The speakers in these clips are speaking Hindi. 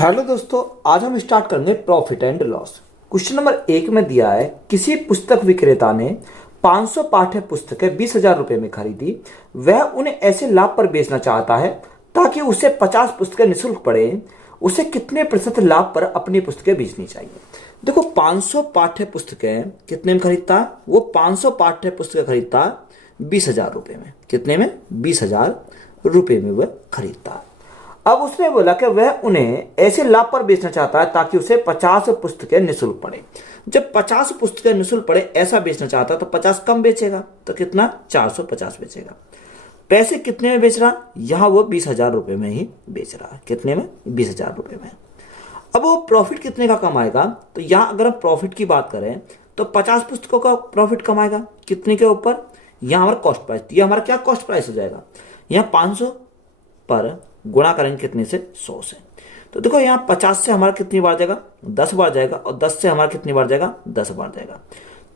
हेलो दोस्तों, आज हम स्टार्ट करेंगे profit and loss. Question number 1 में दिया है किसी पुस्तक विक्रेता ने 500 पाठ्य पुस्तकें 20,000 रुपए में खरीदी। वह उन्हें ऐसे लाभ पर बेचना चाहता है ताकि उसे 50 पुस्तकें निःशुल्क पड़े। उसे कितने प्रतिशत लाभ पर अपनी पुस्तकें बेचनी चाहिए। देखो, 500 पाठ्य पुस्तकें कितने में खरीदता है? वो 500 पाठ्य पुस्तकें खरीदता है 20,000 रुपए में। कितने में? 20,000 रुपए में वह खरीदता है। अब उसने बोला कि वह उन्हें ऐसे लाभ पर बेचना चाहता है ताकि उसे 50 पुस्तकें निःशुल्क पड़े। जब 50 पुस्तकें निःशुल्क पड़े ऐसा बेचना चाहता है तो 50 कम बेचेगा, तो कितना? 450 बेचेगा। पैसे कितने में बेच रहा? यहां वो 20,000 रुपए में ही बेच रहा है। कितने में? 20,000 रुपए में। अब वो प्रॉफिट कितने का कमाएगा? तो यहां अगर हम प्रॉफिट की बात करें तो 50 पुस्तकों का प्रॉफिट कमाएगा। कितने के ऊपर? यहां हमारा कॉस्ट प्राइस, ये हमारा क्या कॉस्ट प्राइस हो जाएगा? यहां 500 पर गुणा करेंगे कितने से? 100 से। तो देखो, यहां 50 से हमारा कितनी बार जाएगा? 10 बार जाएगा, और 10 से हमारा कितनी बार जाएगा? 10 बार जाएगा।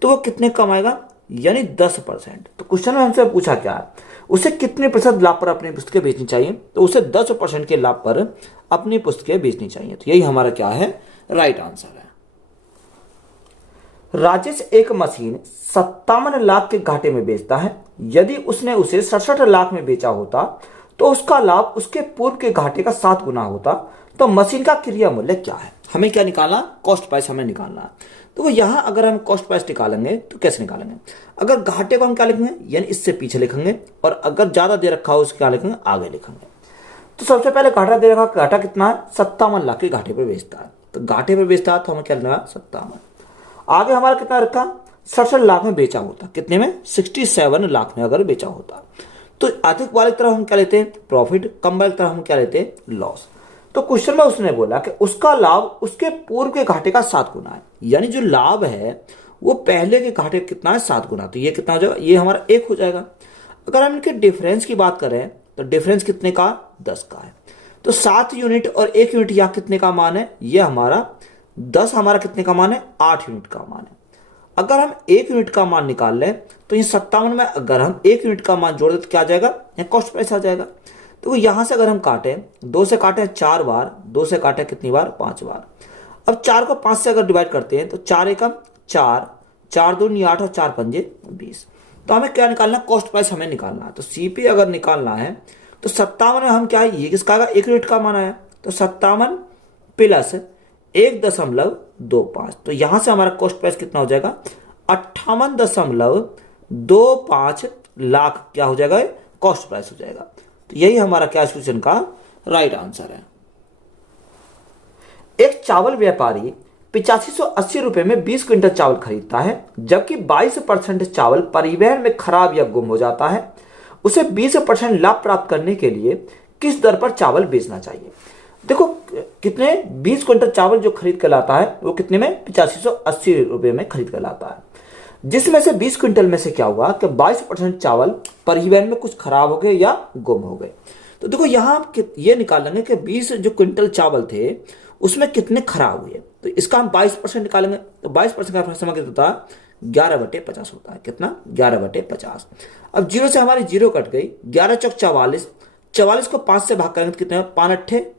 तो वो कितने कमाएगा? यानी 10%। तो क्वेश्चन में हमसे पूछा क्या है, उसे कितने प्रतिशत लाभ पर अपनी पुस्तकें बेचनी चाहिए? तो उसे 10% के लाभ पर अपनी पुस्तकें बेचनी चाहिए। तो यही हमारा क्या है? राइट आंसर है। राजेश एक मशीन 57 लाख के घाटे में बेचता है। यदि उसने उसे 67 लाख में बेचा होता तो उसका लाभ उसके पूर्व के घाटे का 7 गुना होता। तो मशीन का क्रिया मूल्य क्या है? हमें क्या निकालना? कॉस्ट प्राइस हमें निकालना है। तो यहां अगर हम कॉस्ट प्राइस निकालेंगे तो कैसे निकालेंगे? अगर घाटे को हम क्या लिखेंगे? यानी इससे पीछे लिखेंगे, और अगर ज्यादा दे रखा हो उसके क्या लिखेंगे? आगे लिखेंगे। तो सबसे पहले घाटा दे रखा, घाटा कितना है? 57 लाख के घाटे पर बेचता है। तो घाटे पर बेचता है तो हमें क्या लेना? 57। आगे हमारा कितना रखा? 67 लाख में बेचा होता। कितने में? 67 लाख में अगर बेचा होता। तो अधिक वाली तरफ हम क्या लेते हैं? प्रॉफिट। कम वाली तरफ हम क्या लेते हैं? लॉस। तो क्वेश्चन में उसने बोला कि उसका लाभ उसके पूर्व के घाटे का 7 गुना है। यानी जो लाभ है वो पहले के घाटे कितना है? 7 गुना। तो ये कितना हो जाएगा? ये हमारा 1 हो जाएगा। अगर हम इनके डिफरेंस की बात करें तो डिफरेंस कितने का? 10 का है। तो 7 यूनिट और 1 यूनिट यहां कितने का मान है? ये हमारा 10 हमारा कितने का मान है? 8 यूनिट का मान है। अगर हम 1 यूनिट का मान निकाल लें तो ये 57 में अगर हम 1 यूनिट का मान जोड़ दें तो क्या आ जाएगा? यहाँ कॉस्ट प्राइस आ जाएगा। तो यहां से अगर हम काटें, 2 से काटें 4 बार, 2 से काटें कितनी बार? 5 बार। अब 4 को 5 से अगर डिवाइड करते हैं तो 4 एकम 4, 4 दूनी 8 और 4 पंजे 20। तो हमें क्या निकालना? कॉस्ट प्राइस हमें निकालना है। तो सीपी अगर निकालना है तो 57 में हम क्या है? ये किसका आएगा? 1 यूनिट का मान आया। तो 57 प्लस 1.25। तो यहां से हमारा कॉस्ट प्राइस कितना हो जाएगा? 58.25 लाख क्या हो जाएगा? कॉस्ट प्राइस हो जाएगा। तो यही हमारा क्या क्वेश्चन का राइट आंसर है। एक चावल व्यापारी 8580 रुपए में 20 क्विंटल चावल खरीदता है, जबकि 22% चावल परिवहन में खराब या गुम हो जाता है। उसे 20% लाभ प्राप्त करने के लिए किस दर पर चावल बेचना चाहिए? देखो, कितने? 20 क्विंटल चावल जो खरीद कर लाता है वो कितने में? 8580 रुपए में खरीद कर लाता है। जिसमें से 20 क्विंटल में से क्या हुआ कि 22% चावल परिवहन में कुछ खराब हो गए या गुम हो गए। तो देखो, यहां ये निकालेंगे कि 20 जो क्विंटल चावल थे उसमें कितने खराब हुए। तो इसका हम 22% निकालेंगे। तो 22% का समय कितना होता है? 11/50 होता है। कितना? 11/50। अब 0 से हमारी 0 कट गई। 11 चौक 44, 44 को 5 से भाग करेंगे तो कितने? 5 अट्ठे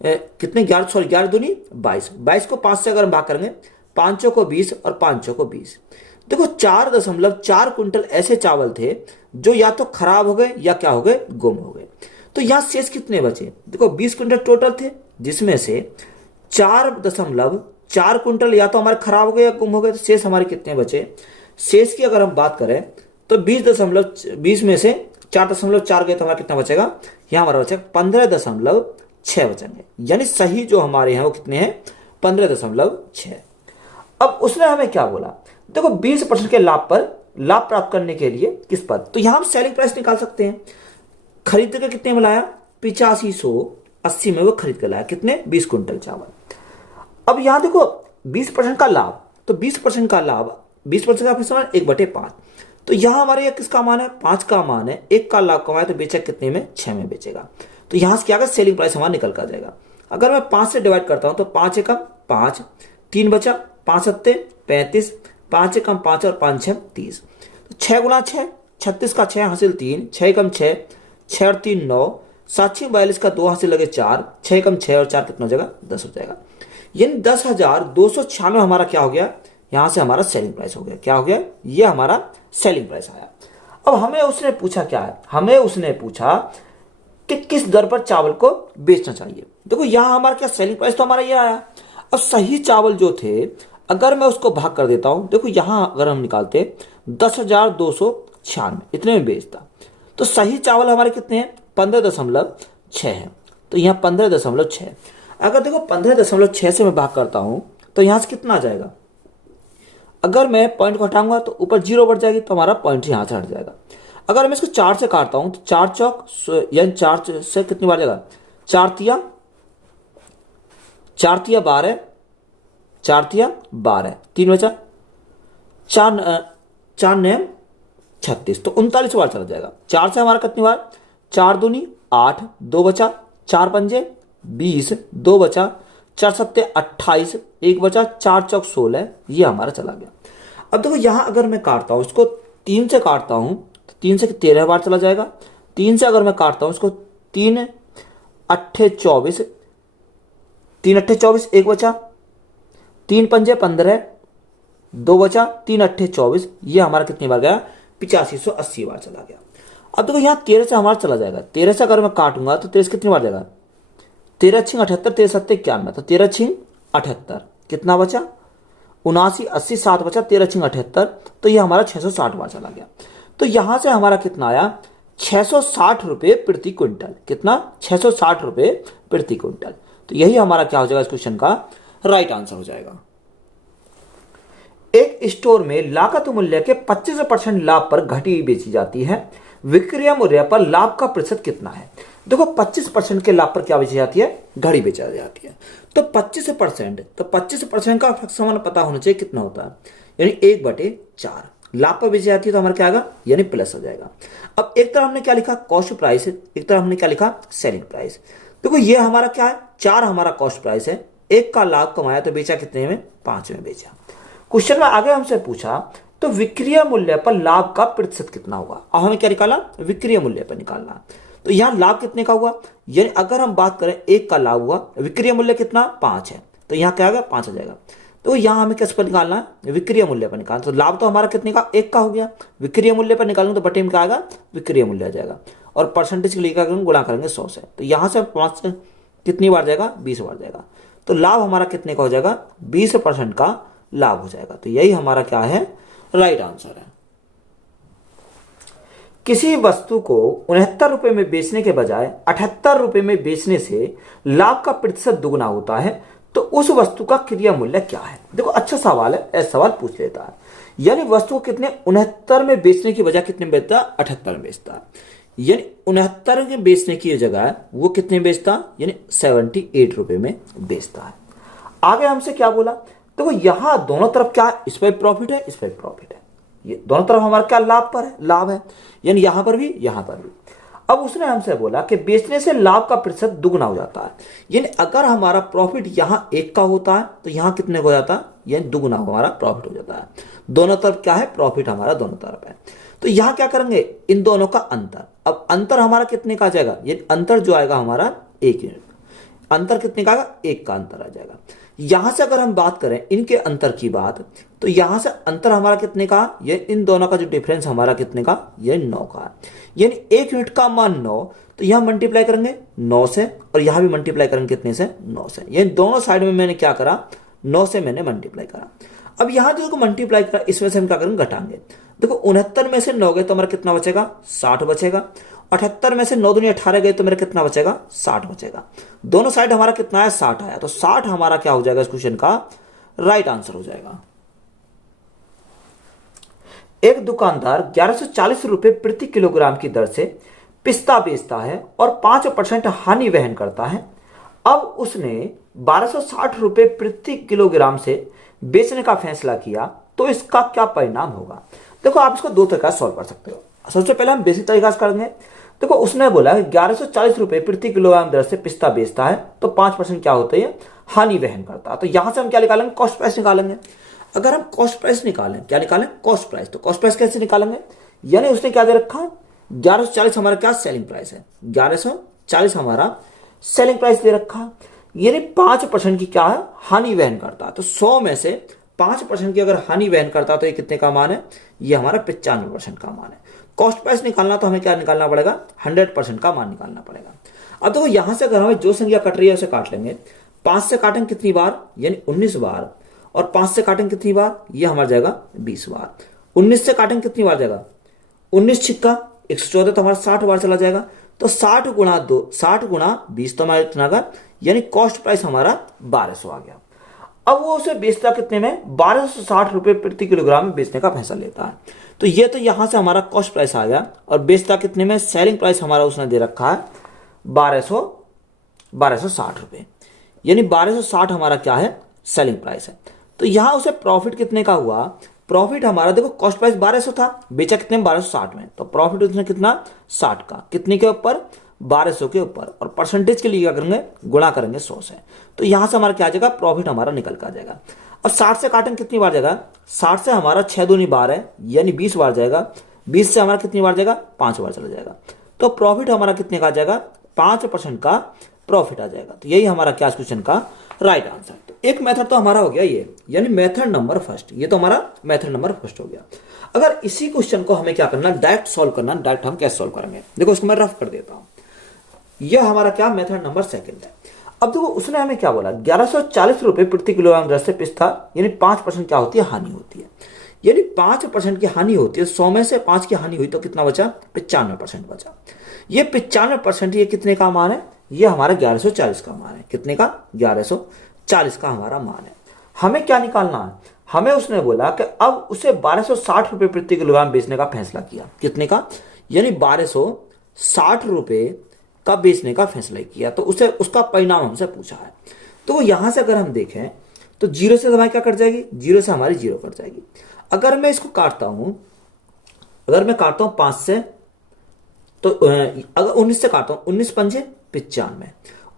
कितने? 11 दूनी 22, 22 को 5 से अगर हम भाग करेंगे, 5 को 20 और 5 को 20। देखो, 4.4 कुंटल ऐसे चावल थे जो या तो खराब हो गए या क्या हो गए? गुम हो गए। तो यहां शेष कितने बचे? देखो, 20 कुंटल टोटल थे, जिसमें से 4.4 कुंटल या तो हमारे खराब हो गए या गुम हो गए। तो शेष हमारे कितने बचे? शेष की अगर हम बात करें तो 20 में से 4.4 गए तो हमारा कितना बचेगा? यहां हमारा बचेगा 15.6 बचेंगे। यानी सही जो हमारे यहाँ वो कितने हैं? 15.6। अब उसने हमें क्या बोला? देखो, 20% के लाभ पर लाभ प्राप्त करने के लिए किस पर? तो यहां हम सेलिंग प्राइस निकाल सकते हैं। खरीद के कितने में लाया? 8580 में वो खरीद कर लाया। कितने? 20 क्विंटल चावल। अब यहां देखो, 20% का लाभ, तो 20% का लाभ, 20% का समान 1/5। तो यहां हमारे किसका मान है? 5 का मान है। 1 का लाभ कमाया तो बेचा कितने में? 6 में बेचेगा। तो यहां से क्या होगा? सेलिंग प्राइस हमारा निकल कर जाएगा। अगर मैं 5 से डिवाइड करता हूं तो 5 एकम 5, 3 बचा, 5 सत्ते 35, 5 एकम 5 और 5 6 30। तो 6 गुना 6, 36 का 6 हासिल 3, 6 एकम 6, 6 और 3 9, 742 का 2 हाथ से लगे 4, 6 कम 6 और 4 कितना हो जाएगा 10 हो जाएगा। यानी 10,296 हमारा क्या हो गया, यहां से हमारा सेलिंग प्राइस हो गया। क्या हो गया, ये हमारा सेलिंग प्राइस आया। अब हमें उसने पूछा क्या है, हमें उसने पूछा कि किस दर पर चावल को बेचना चाहिए। देखो यहां हमारा क्या सेलिंग प्राइस तो हमारा ये आया। अब सही चावल जो थे अगर मैं उसको भाग कर देता हूं, देखो यहां अगर हम निकालते 10,296 इतने में बेचता, तो सही चावल हमारे कितने हैं 15.6 है। तो यहाँ 15.6, अगर देखो 15.6 से मैं भाग करता हूं तो यहां से कितना आ जाएगा, अगर मैं पॉइंट को हटाऊंगा तो ऊपर 0 बढ़ जाएगी, तो हमारा पॉइंट यहां से हट जाएगा। अगर मैं इसको 4 से काटता हूं तो 4 चौक यानी 4 से कितनी बार जाएगा, 4 तिया 12, 4 तिया 12, 3 बचा, 4 नैम 36, तो 39 बार चला जाएगा। 4 से हमारा कितनी बार, 4 दूनी 8, 2 बचा, 4 पंजे 20, 2 बचा, 4 सत्ते 28, 1 बचा, 4 चौक 16, ये हमारा चला गया। अब देखो यहां अगर मैं काटता हूं इसको 3 से काटता हूं तो 3 से 13 बार चला जाएगा। 3 से अगर मैं काटता हूं इसको 3 अट्ठे 24, 3 अट्ठे 24, 1 बचा, 3 पंजे 15, 2 बचा, 3 अट्ठे 24, ये हमारा कितनी बार गया 8580 बार चला गया। अब देखो यहाँ 13 से हमारा चला जाएगा, 13 से अगर मैं काटूंगा तो 13 से कितनी बार जाएगा, 13 छिंग 78, 13 सत्ते 91, तो 13 छिंग 78 कितना बचा 79, 80, 7 बचा, 13 छिंग 78, तो ये हमारा 660 बार चला गया। तो यहां से हमारा कितना आया 660 रुपए प्रति क्विंटल, कितना 660 रुपए प्रति क्विंटल। तो यही हमारा क्या हो जाएगा इस क्वेश्चन का राइट आंसर हो जाएगा। एक स्टोर में लागत मूल्य के 25% लाभ पर घड़ी बेची जाती है, विक्रय मूल्य पर लाभ का प्रतिशत कितना है। देखो 25% के लाभ पर क्या बेची जाती है, घड़ी बेची जाती है। तो 25%, तो 25% का समान पता होना चाहिए कितना होता है, यानी 1/4 लाभ पर बेची जाती है, तो हमारा क्या आएगा यानी प्लस हो जाएगा। अब एक तरफ हमने क्या लिखा कॉस्ट प्राइस, एक तरफ हमने क्या लिखा सेलिंग प्राइस। देखो ये हमारा क्या है 4 हमारा कॉस्ट प्राइस है, 1 का लाभ कमाया तो बेचा कितने में 5 में बेचा। क्वेश्चन में आगे हमसे पूछा तो विक्रय मूल्य पर लाभ का प्रतिशत कितना होगा। अब हमें क्या निकाला विक्रय मूल्य पर निकालना, तो यहां लाभ कितने का हुआ, यानी अगर हम बात करें 1 का लाभ हुआ, विक्रय मूल्य कितना 5 है, तो यहां क्या आएगा 5 आ जाएगा। तो यहां हमें किस पर निकालना है विक्रय मूल्य पर निकालना, तो लाभ तो हमारा कितने का 1 का हो गया, विक्रय मूल्य पर निकालूंगा तो बटे में क्या आएगा विक्रय मूल्य आ जाएगा, और परसेंटेज के लिए गुणा करेंगे 100 से, तो यहां से 5 से कितनी बार जाएगा 20 बार जाएगा, तो लाभ हमारा कितने का हो जाएगा 20% का लाभ हो जाएगा। तो यही हमारा क्या है राइट आंसर है। किसी वस्तु को 69 रुपए में बेचने के बजाय 78 रुपए में बेचने से लाभ का प्रतिशत दुगना होता है, तो उस वस्तु का क्रय मूल्य क्या है। देखो अच्छा सवाल है, ऐसा सवाल पूछ लेता है, यानी वस्तु को कितने 69 में बेचने की बजाय कितने में बेचता है 78 में बेचता है, यानी 69 में बेचने की जगह वो कितने बेचता यानी 78 रुपए में बेचता है। आगे हमसे क्या बोला, देखो यहां दोनों तरफ क्या है, इस पर प्रॉफिट है, इस पर प्रॉफिट है, ये दोनों तरफ हमारा क्या लाभ पर है, लाभ है, यानी यहां पर भी यहां पर भी। अब उसने हमसे बोला कि बेचने से लाभ का प्रतिशत दुगना हो जाता है, यानी अगर हमारा प्रॉफिट यहां 1 का होता है तो यहां कितने का हो जाता है, यानी दुगना हमारा प्रॉफिट हो जाता है। दोनों तरफ क्या है प्रॉफिट हमारा दोनों तरफ है, तो यहां क्या करेंगे इन दोनों का अंतर। अब अंतर हमारा कितने का आ जाएगा, ये अंतर जो आएगा हमारा 1 यूनिट, अंतर कितने का आएगा 1 का अंतर आ जाएगा। यहां से अगर हम बात करें इनके अंतर की बात, तो यहां से अंतर हमारा कितने का, ये इन दोनों का जो डिफरेंस हमारा कितने का, ये 9 का है, यानी 1 यूनिट का मान 9, तो यहां मल्टीप्लाई करेंगे 9 से, और यहां भी मल्टीप्लाई करेंगे कितने से 9 से, यानी दोनों साइड में मैंने क्या करा 9 से मैंने मल्टीप्लाई करा। अब यहां जो मल्टीप्लाई करा इसमें से हम क्या करेंगे घटाएंगे, देखो 69 में से 9 गए तो हमारा कितना बचेगा 60 बचेगा, 78 में से 9 दूनी 18 गए तो मेरा कितना बचेगा 60 बचेगा, दोनों साइड हमारा कितना है 60 आया, तो 60 हमारा क्या हो जाएगा इस क्वेश्चन का राइट आंसर हो जाएगा। एक दुकानदार 1140 रुपए प्रति किलोग्राम की दर से पिस्ता बेचता है और 5% हानि वहन करता है। अब उसने 1260 रुपए प्रति किलोग्राम से बेचने का फैसला किया, तो इसका क्या परिणाम होगा। देखो आप इसको 2 तरीका सॉल्व कर सकते हो। सबसे पहले हम बेसिक तरीका से करेंगे। देखो उसने बोला 1140 रुपए प्रति किलोग्राम दर से पिस्ता बेचता है तो 5% क्या होता है हानि वहन करता है, तो यहां से हम क्या निकालेंगे कॉस्ट प्राइस निकालेंगे। अगर हम कॉस्ट प्राइस निकालें, क्या निकालें कॉस्ट प्राइस, तो कॉस्ट प्राइस कैसे निकालेंगे, यानी उसने क्या दे रखा 1140 हमारा क्या सेलिंग प्राइस है 1140, 40 हमारा सेलिंग प्राइस दे रखा है, यानी 5% की क्या है, हानि वहन करता है। तो 100 में से 5% की अगर हानि वहन करता है तो ये कितने का मान है, ये हमारा 95% का मान है। कॉस्ट प्राइस निकालना तो हमें क्या निकालना पड़ेगा, 100% का मान निकालना पड़ेगा। अब देखो यहां से अगर हमें जो संख्या कट रही है उसे काट लेंगे। 5 से काटेंगे कितनी बार, यानी 19 बार, और 5 से काटेंगे कितनी बार, ये हमारा जाएगा 20 बार। 19 से काटेंगे कितनी बार जाएगा, 19 छिक्का 114, तो हमारा 60 बार चला जाएगा। तो 60 गुणा 2, 60 गुणा 20 तो हमारा इतना का, यानी कॉस्ट प्राइस हमारा 1200 आ गया। अब वो उसे बेचता कितने में, 1260 रुपए प्रति किलोग्राम में बेचने का फैसला लेता है। तो ये तो यहां से हमारा कॉस्ट प्राइस आ गया, और बेचता कितने में, सेलिंग प्राइस हमारा उसने दे रखा है 1260 रुपए, यानी 1260 हमारा क्या है, सेलिंग प्राइस है। तो यहां उसे प्रॉफिट कितने का हुआ, प्रॉफिट हमारा देखो कॉस्ट प्राइस 1200 था, बेचा कितने में, 1260 में, तो प्रॉफिट उसने कितना, 60 का, कितने के ऊपर, 1200 के ऊपर, और परसेंटेज के लिए क्या करेंगे, गुणा करेंगे 100 से। तो यहां से हमारा क्या आ जाएगा, प्रॉफिट हमारा निकल कर आ जाएगा। अब 60 से काटेंगे कितनी बार जाएगा, 60 से हमारा 6 दूनी बार है, यानी 20 बार जाएगा। 20 से हमारा कितनी बार जाएगा, 5 बार चला जाएगा। तो प्रॉफिट हमारा कितने का आ जाएगा, 5% का प्रॉफिट आ जाएगा। तो यही हमारा क्या क्वेश्चन का राइट आंसर। तो एक मेथड तो हमारा हो गया ये, यानी मेथड नंबर फर्स्ट, ये तो हमारा मेथड नंबर फर्स्ट हो गया। अगर इसी क्वेश्चन को हमें क्या करना, डायरेक्ट सॉल्व करना, डायरेक्ट हम कैसे सॉल्व करेंगे, देखो इसको मैं रफ कर देता हूं। यह हमारा क्या, मेथड नंबर सेकंड है। अब देखो उसने हमें क्या बोला, 1140 रुपए प्रति किलोग्राम दर से पिस्ता, यानी 5% क्या होती है, हानि होती है, यानी 5% की हानि होती है। 100 में से 5 की हानि हुई तो कितना बचा, 95% बचा। ये 95% ये कितने का मान है, ये हमारा 1140 का मान है। कितने का, 1140 का हमारा मान है। हमें क्या निकालना है, हमें उसने बोला कि अब उसे 1260 रुपए प्रति किलोग्राम बेचने का फैसला किया। कितने का, यानी 1260 रुपए का बेचने का फैसला किया। तो उसे उसका परिणाम हमसे पूछा है। तो यहां से अगर हम देखें तो 0 से हमारी क्या कट जाएगी, 0 से हमारी 0 कट जाएगी। अगर मैं इसको काटता हूं, अगर मैं काटता हूं 5 से, तो अगर 19 से काटता हूं, 19 पंजे 95,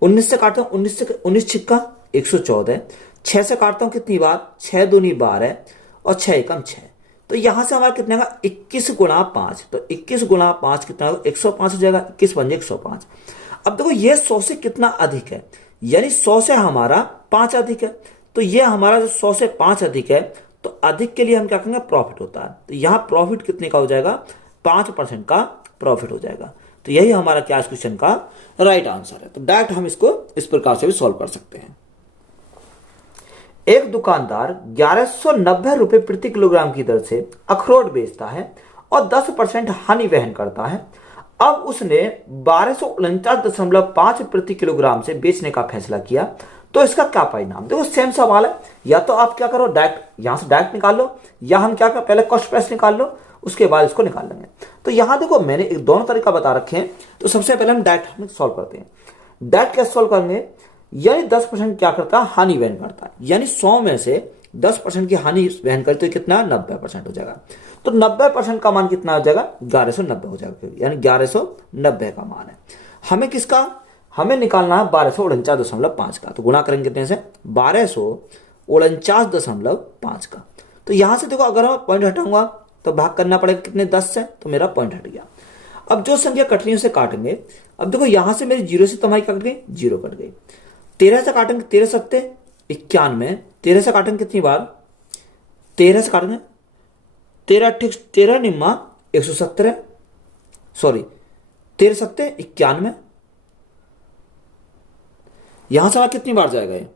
19 से काटता हूं, 19 से 19 छिक्का 114, 6 से काटता हूं कितनी बार, 6 दूनी 12, और 6 एकम 6। तो यहां से हमारा कितना का, 21 गुणा 5, तो 21 गुणा 5 कितना, 105 हो जाएगा, 21 पंजे 105। अब देखो ये 100 से कितना अधिक है, यानी 100 से हमारा 5 अधिक है। तो ये हमारा जो 100 से 5 अधिक है, तो अधिक के लिए हम क्या करेंगे, प्रॉफिट होता है। तो यहां प्रॉफिट कितने का हो जाएगा, 5% का प्रॉफिट हो जाएगा। तो यही हमारा क्या क्वेश्चन का राइट आंसर है। तो डायरेक्ट हम इसको इस प्रकार से भी सॉल्व कर सकते हैं। एक दुकानदार 1190 रुपए प्रति किलोग्राम की दर से अखरोट बेचता है और 10% हानि वहन करता है। अब उसने 1249.5 प्रति किलोग्राम से बेचने का फैसला किया, तो इसका क्या परिणाम। देखो सेम सवाल है, या तो आप क्या करो, डायरेक्ट यहां से डायरेक्ट निकाल लो, या हम क्या करें, पहले कॉस्ट प्राइस निकाल लो, उसके बाद इसको निकाल लेंगे। तो यहां देखो मैंने एक दोनों तरीका बता रखे हैं। तो सबसे पहले हम डायरेक्ट सॉल्व करते हैं। डायरेक्ट कैसे सॉल्व करेंगे, यानी 10% क्या करता है, हानि वहन करता है, यानी 100 में से 10% की हानि वहन करते तो कितना, 90% हो जाएगा। तो 90% का मान कितना हो जाएगा, 1190 हो जाएगा, यानी 1190 का मान है। हमें किसका, हमें निकालना है 1249.5 का। तो गुणा करेंगे कितने से, 1249.5 का। तो यहां से देखो अगर मैं पॉइंट हटाऊंगा तो भाग करना पड़ेगा कितने, 10 से, तो मेरा पॉइंट हट गया। अब जो संख्या कट रही है उसे काटेंगे। अब देखो यहां से मेरी 0 से तुम्हारी कट गई, 0 कट गई। 13 से काटेंगे, 13 सत्ते 91, 13 से काटेंगे कितनी बार, 13 से काटेंगे 13 निम्मा 117, सॉरी 13 सत्ते 91। यहां से हमारा कितनी बार जाएगा ये,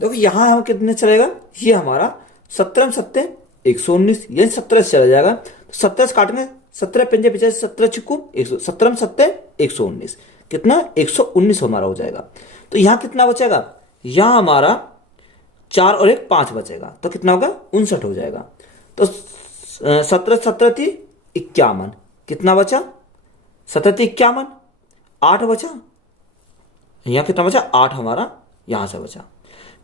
देखो यहां हम कितने चलेगा, ये हमारा 17 सत्ते 119, यानी 17 से चला जाएगा। तो 17 से काटेंगे, 17 पंजे 85, 17 चिक्कू 17 सत्ते 119, कितना 119 हमारा हो जाएगा। तो यहां कितना बचेगा, यहां हमारा 4 और 1 5 बचेगा, तो कितना होगा 59 हो जाएगा। तो 17 थी 51, कितना बचा, 17 थी 51, 8 बचा, यहां कितना बचा, 8 हमारा यहां से बचा,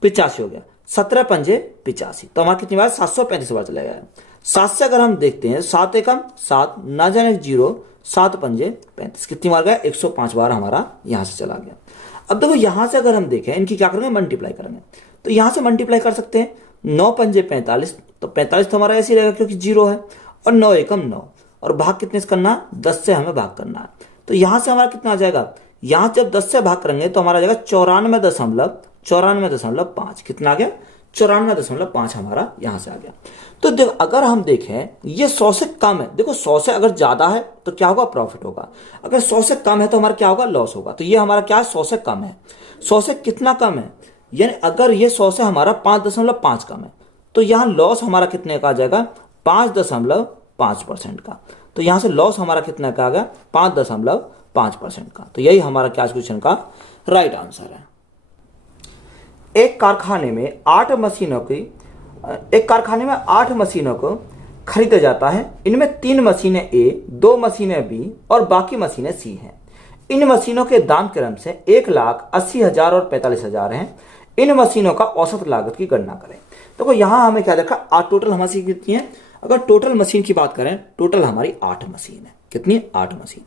85 हो गया। 17 पंजे 85, तो हमारा कितनी बार, 735 बार चला गया। 7 से अगर हम देखते हैं, 7 एकम 7, ना जाने 0, 7 पंजे 35, कितनी बार गया, 105 बार हमारा यहां से चला गया। अब देखो यहां से अगर हम देखें, इनकी क्या करेंगे, मल्टीप्लाई करेंगे। तो यहां से मल्टीप्लाई कर सकते हैं, 9 पंजे 45, तो 45 तो हमारा ऐसे ही रहेगा क्योंकि 0 है, और 9 एकम 9, और भाग कितने से करना, 10 से हमें भाग करना है। तो यहां से हमारा कितना आ जाएगा, यहां जब 10 से भाग करेंगे तो हमारा आ जाएगा 94.5। कितना आ गया? 94.5 हमारा यहां से आ गया। तो देखो अगर हम देखें ये 100 से कम है, देखो 100 से अगर ज्यादा है तो क्या होगा? प्रॉफिट होगा। अगर 100 से कम है तो हमारा क्या होगा? लॉस होगा। तो ये हमारा क्या है? 100 से कम है। 100 से कितना कम है? यानी अगर ये 100 से हमारा 5.5 कम है तो यहां लॉस हमारा कितने का आ जाएगा? 5.5% का। तो यहां से लॉस हमारा कितना का आ गया? 5.5% का। तो यही हमारा क्या क्वेश्चन का राइट आंसर है। एक कारखाने में 8 मशीनों को खरीदा जाता है। इनमें 3 मशीनें ए, 2 मशीनें बी और बाकी मशीनें सी हैं। इन मशीनों के दाम क्रम से 1,80,000 और 45,000 हैं। इन मशीनों का औसत लागत की गणना करें। देखो यहां हमें क्या देखा? टोटल हमारी कितनी है? अगर टोटल मशीन की बात करें, टोटल हमारी 8 मशीन है। कितनी? 8 मशीन।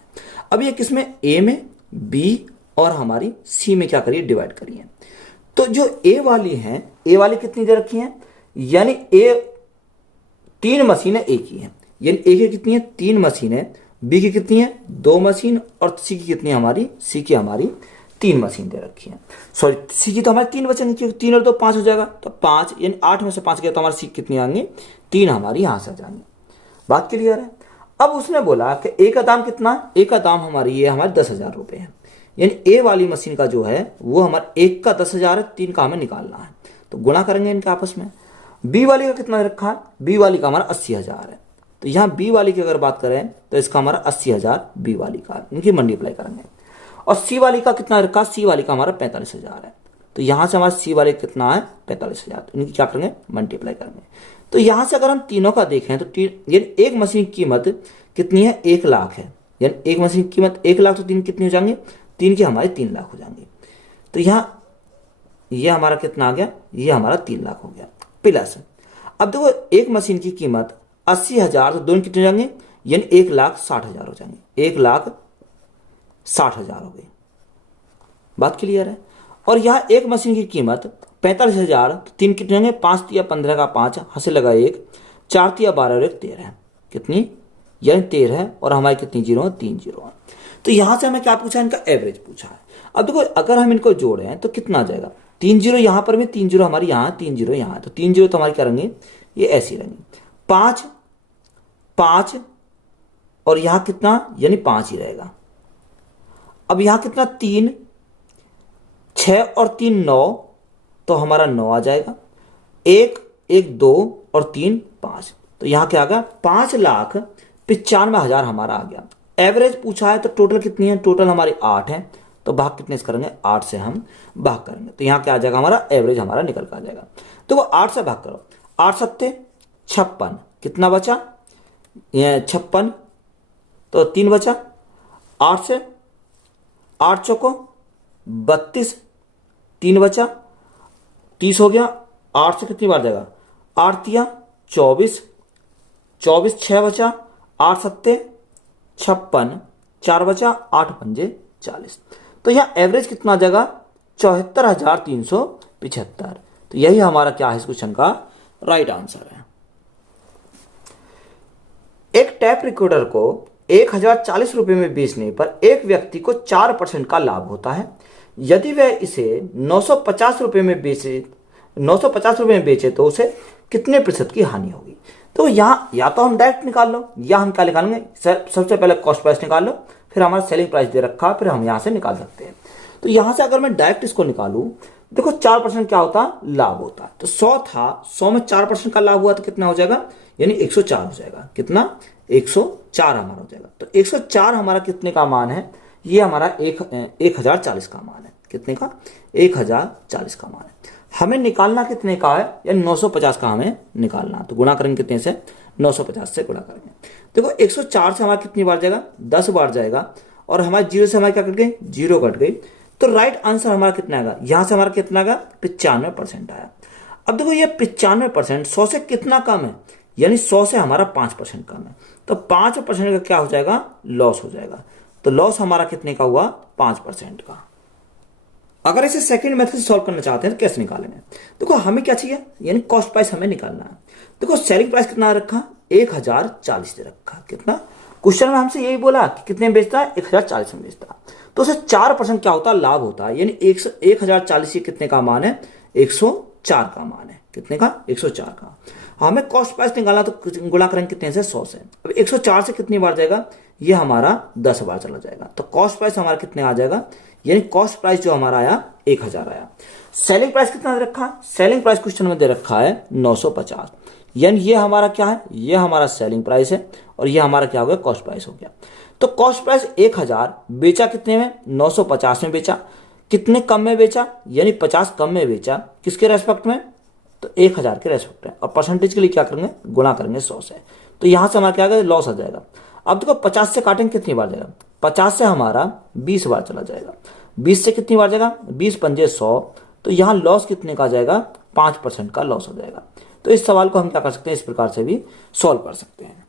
अब ये किसमें? ए में, बी और हमारी सी में क्या करिए? डिवाइड करिए। तो जो ए वाली है, ए वाली कितनी दे रखी है? यानी ए 3 मशीनें ए की हैं। यानी ए की कितनी है? 3 मशीनें। बी की कितनी है? 2 मशीन। और सी की कितनी है हमारी? सी की हमारी 3 मशीन दे रखी है। सॉरी, सी की तो हमारी 3 बचेंगी क्योंकि 3 और 2 5 हो जाएगा। तो 5 यानी 8 में से 5 गया तो हमारी सी कितनी आएंगी? 3 हमारी यहां से आ जाएंगी। बात क्लियर है? अब उसने बोला कि ए का दाम कितना? ए का दाम हमारी ये हमारे 10,000 रुपए है। यानी ए वाली मशीन का जो है वो हमारा एक का 10,000 है, 3 का हमें निकालना है। तो गुणा करेंगे इनके आपस में। बी वाली का कितना रखा है? बी वाली का हमारा 80,000 है। तो यहाँ बी वाली की अगर बात करें तो इसका हमारा 80,000 बी वाली का, इनकी मल्टीप्लाई करेंगे। और सी वाली का कितना रखा? सी वाली का हमारा 45,000 है। तो यहां से हमारा सी वाले कितना है? 45,000। तो इनकी क्या करेंगे? मल्टीप्लाई करेंगे। तो यहां से अगर हम तीनों का देखें तो यानी एक मशीन की कीमत कितनी है? 1 लाख है। यानी एक मशीन की कीमत 1 लाख, तो 3 कितनी हो जाएंगे? 3 की हमारी 3 लाख हो जाएंगी। तो यहाँ ये हमारा कितना आ गया? ये हमारा 3 लाख हो गया। प्लस अब देखो एक मशीन की कीमत 80,000, तो दोनों कितने हो जाएंगे? यानी 1,60,000 हो जाएंगे। 1,60,000 हो गई। बात क्लियर है? और यहाँ एक मशीन की कीमत 45,000, तो 3 कितने होंगे? 5 तिया 15 का 5, हंसे लगा 1, 4 तिया 12 और 1 13। कितनी? यानी 13। और हमारी कितनी जीरो है? 3 जीरो है। तो यहां से हमें क्या पूछा? इनका एवरेज पूछा है। अब देखो अगर हम इनको जोड़े हैं तो कितना आ जाएगा? 3 जीरो यहां पर में, 3 जीरो हमारी यहां, 3 जीरो यहां। तो 3 जीरो तो हमारी क्या रहेंगे? ये ऐसी रहेंगी। 5 5 और यहां कितना? यानी 5 ही रहेगा। अब यहां कितना? 3 6 और 3 9, तो हमारा 9 आ जाएगा। 1 1 2 और 3 5, तो यहां क्या आ गया? 5,95,000 हमारा आ गया। एवरेज पूछा है तो टोटल कितनी है? टोटल हमारी 8 है। तो भाग कितने से करेंगे? 8 से हम भाग करेंगे। तो यहां क्या आ जाएगा? हमारा एवरेज हमारा निकल कर आ जाएगा। तो वो 8 से भाग करो। 8 सत्ते 56, कितना बचा? ये 56, तो 3 बचा। 8 से 8 चौको 32, 3 बचा, 30 हो गया। 8 से कितनी बार जाएगा? 8 तिया 24, 24 6 बचा। 8 सत्ते 56, 4 बचा। 8 पंजे 40। तो यहां एवरेज कितना आ जाएगा? 74,375। तो यही हमारा क्या है इस क्वेश्चन का राइट आंसर है। एक टैप रिकॉर्डर को 1,040 रुपए में बेचने पर एक व्यक्ति को 4% का लाभ होता है। यदि वह इसे 950 रुपए में बेचे तो उसे कितने प्रतिशत की हानि होगी? तो यहां या तो हम डायरेक्ट निकाल लो, या हम क्या निकालेंगे? सबसे पहले कॉस्ट प्राइस निकाल लो, फिर हमारा सेलिंग प्राइस दे रखा, फिर हम यहां से निकाल सकते हैं। तो यहां से अगर मैं डायरेक्ट इसको निकालूं, देखो 4% क्या होता है? लाभ होता है। तो 100 था, 100 में 4% का लाभ हुआ तो कितना हो जाएगा? यानी 104 हो जाएगा। कितना? 104 हमारा हो जाएगा। तो 104 हमारा कितने का मान है? ये हमारा 1,040 का मान है। कितने का? 1,040 का मान है। हमें निकालना कितने का है? यानी 950 का हमें निकालना। तो गुणा करेंगे कितने से? 950 से गुणा करेंगे। देखो 104 से हमारा कितनी बार जाएगा? 10 बार जाएगा। और हमारे जीरो से हमारे क्या कट गई? जीरो कट गई। तो राइट आंसर हमारा कितना आएगा? यहां से हमारा कितना आएगा? 95% आया। अब देखो ये 95% 100 से कितना कम है? यानी 100 से हमारा 5% कम है। तो 5% का क्या हो जाएगा? लॉस हो जाएगा। तो लॉस हमारा कितने का हुआ? 5% का। अगर इसे सेकंड मेथड से सॉल्व करना चाहते हैं तो कैसे निकालेंगे? देखो हमें क्या चाहिए? यानी कॉस्ट प्राइस हमें निकालना है। देखो सेलिंग प्राइस कितना रखा? 1,040 दे रखा। कितना? क्वेश्चन में हमसे यही बोला कि कितने में बेचता है? 1,040 में बेचता। तो उसे 4% क्या होता है, लाभ होता है। यानी 1040 ये कितने का मान है, 104 का मान है। कितने का, 104 का। हमें कॉस्ट प्राइस निकालना, तो गुणा करेंगे कितने से, 100 से। अब 104 से कितनी बार जाएगा, ये हमारा 10 बार चला जाएगा। तो कॉस्ट प्राइस हमारा कितने आ जाएगा, यानी कॉस्ट प्राइस जो हमारा आया 1000 आया। सेलिंग प्राइस कितना दे रखा है, सेलिंग प्राइस क्वेश्चन में दे रखा है 950। यानी ये हमारा क्या है, ये हमारा सेलिंग प्राइस है और ये हमारा क्या हो गया, कॉस्ट प्राइस हो गया। तो कॉस्ट प्राइस 1000, बेचा कितने में, 950 में बेचा। कितने कम में बेचा, यानी 50 कम में बेचा। किसके रेस्पेक्ट में, तो 1000 के रेस्पेक्ट में। और परसेंटेज के लिए क्या करेंगे, गुणा करेंगे 100 से। तो यहां से हमारा क्या आएगा, लॉस आ जाएगा। अब देखो 50 से काटेंगे कितनी बार जाएगा, 50 से हमारा 20 बार चला जाएगा। 20 से कितनी बार जाएगा, 20 पंजे 100। तो यहां लॉस कितने का जाएगा, 5% का लॉस हो जाएगा। तो इस सवाल को हम क्या कर सकते हैं, इस प्रकार से भी सॉल्व कर सकते हैं।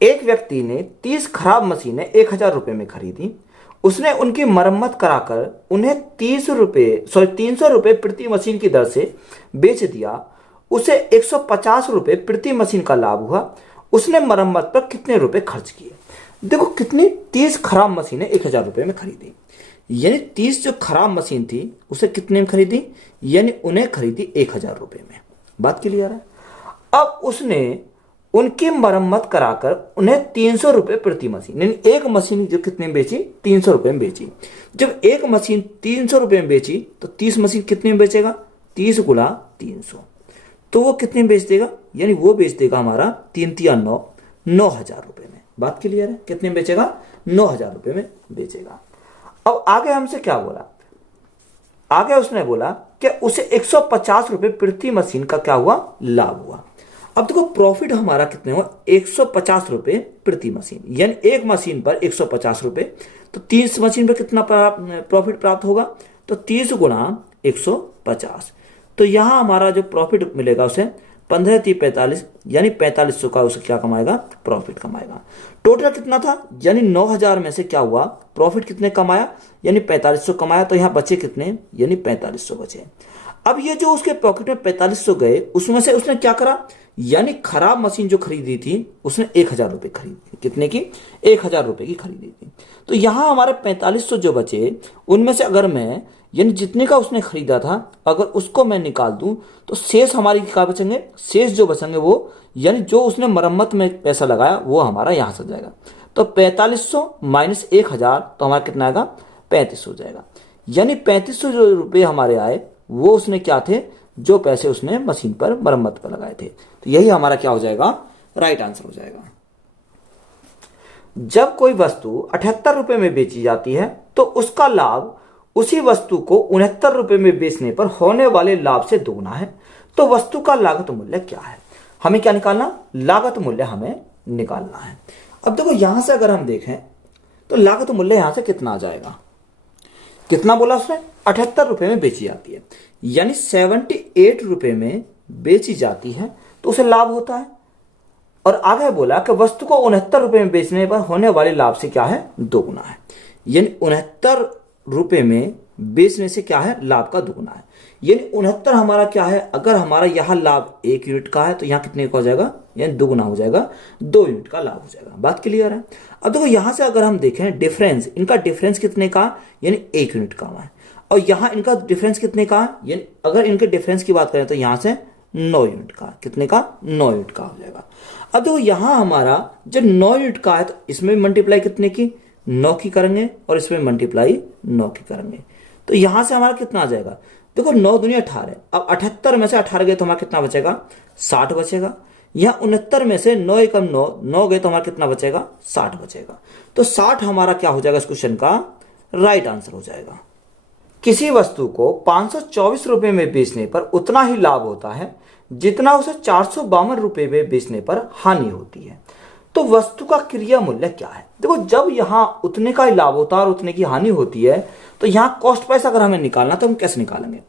एक व्यक्ति ने 30 खराब मशीनें 1000 रुपए में खरीदी। उसने उनकी मरम्मत कराकर उन्हें 300 रुपए प्रति मशीन की दर से बेच दिया। उसे 150 रुपए प्रति मशीन का लाभ हुआ। उसने मरम्मत पर कितने रुपए खर्च किए। देखो कितनी, 30 खराब मशीनें 1000 रुपए में खरीदी। यानी 30 जो खराब मशीन थी उसे कितने में खरीदी, यानी उन्हें खरीदी 1000 रुपए में। बात क्लियर है। अब उसने उनकी मरम्मत कराकर उन्हें 300 रुपए प्रति मशीन, यानी एक मशीन जो कितने में बेची, 300 रुपए में बेची। जब एक मशीन 300 रुपए में बेची तो 30 मशीन कितने में बेचेगा, 30 गुणा 300। तो वो कितने में बेच देगा, यानी वो बेच देगा हमारा 3 तिया 9, 9000 रुपए में। बात क्लियर है, कितने में बेचेगा, 9000 रुपए में बेचेगा। अब आगे हमसे क्या बोला, आगे उसने बोला कि उसे 150 रुपए प्रति मशीन का क्या हुआ, लाभ हुआ। अब देखो प्रॉफिट हमारा कितने हुआ, 150 रुपए प्रति मशीन। यानी एक मशीन पर 150 रुपए, तो 30 मशीन पर कितना प्रॉफिट प्राप्त होगा, तो 30 गुणा 150। तो यहां हमारा जो प्रॉफिट मिलेगा उसे 15 × 45, यानी 4500 का उसे क्या कमाएगा, प्रॉफिट कमाएगा। टोटल कितना था, यानी 9000 में से क्या हुआ, प्रॉफिट कितने कमाया, यानी 4500 कमाया। तो यहां बचे कितने, यानी 4500 बचे। अब ये जो उसके पॉकेट में 4500 गए, उसमें से उसने क्या करा, यानी खराब मशीन जो खरीदी थी उसने 1000 रुपए खरीदी। कितने की, 1000 रुपए की खरीदी थी। तो यहां हमारे 4500 जो बचे, उनमें से अगर मैं, यानी जितने का उसने खरीदा था, अगर उसको मैं निकाल दूं तो शेष हमारी क्या बचेंगे, शेष जो बचेंगे वो, यानी जो उसने मरम्मत में पैसा लगाया वो हमारा यहां से जाएगा। तो 4500 माइनस 1000, तो हमारा कितना आएगा, 3500 हो जाएगा। यानी 3500 जो रुपये हमारे आए वो उसने क्या थे, जो पैसे उसने मशीन पर मरम्मत पर लगाए थे। तो यही हमारा क्या हो जाएगा, राइट आंसर हो जाएगा। जब कोई वस्तु 78 रुपए में बेची जाती है तो उसका लाभ उसी वस्तु को 69 रुपए में बेचने पर होने वाले लाभ से दोगुना है। तो वस्तु का लागत मूल्य क्या है, हमें क्या निकालना, लागत मूल्य हमें निकालना है। अब देखो यहां से अगर हम देखें तो लागत मूल्य यहां से कितना आ जाएगा, कितना बोला उसने, 78 रुपए में बेची जाती है, यानी 78 रुपए में बेची जाती है तो उसे लाभ होता है। और आगे बोला कि वस्तु को 69 रुपए में बेचने पर होने वाले लाभ से क्या है, दोगुना है। यानी 69 रुपए में बेचने से क्या है, लाभ का दुगुना है। यानी 69 हमारा क्या है, अगर हमारा यहां लाभ 1 यूनिट का है तो यहां कितने का हो जाएगा, यानी दुगुना हो जाएगा, 2 यूनिट का लाभ हो जाएगा। बात क्लियर है। अब देखो यहां से अगर हम देखें डिफरेंस, इनका डिफरेंस कितने का, यानी 1 यूनिट का है। और यहां इनका डिफरेंस कितने का, यानी अगर इनके डिफरेंस की बात करें तो यहां से 9 यूनिट का, कितने का, 9 यूनिट का हो जाएगा। अब देखो यहां हमारा जो 9 यूनिट का है तो इसमें मल्टीप्लाई कितने की, 9 की करेंगे, और इसमें मल्टीप्लाई 9 की करेंगे। तो यहां से हमारा कितना आ जाएगा, देखो 9 दूनी 18। अब 78 में से 18 गए तो हमारा कितना बचेगा, 60 बचेगा। यहां 69 में से 9 एकम 9, 9 गए तो हमारा कितना बचेगा, 60 बचेगा। तो 60 हमारा क्या हो जाएगा, इस क्वेश्चन का राइट आंसर हो जाएगा। किसी वस्तु को 524 रुपए में बेचने पर उतना ही लाभ होता है जितना उसे 452 रुपए में बेचने पर हानि होती है। तो वस्तु का क्रिया मूल्य क्या है। देखो जब यहां उतने का ही लाभ होता है और उतने की हानि होती है तो यहां कॉस्ट प्राइस अगर हमें निकालना तो हम कैसे निकालेंगे,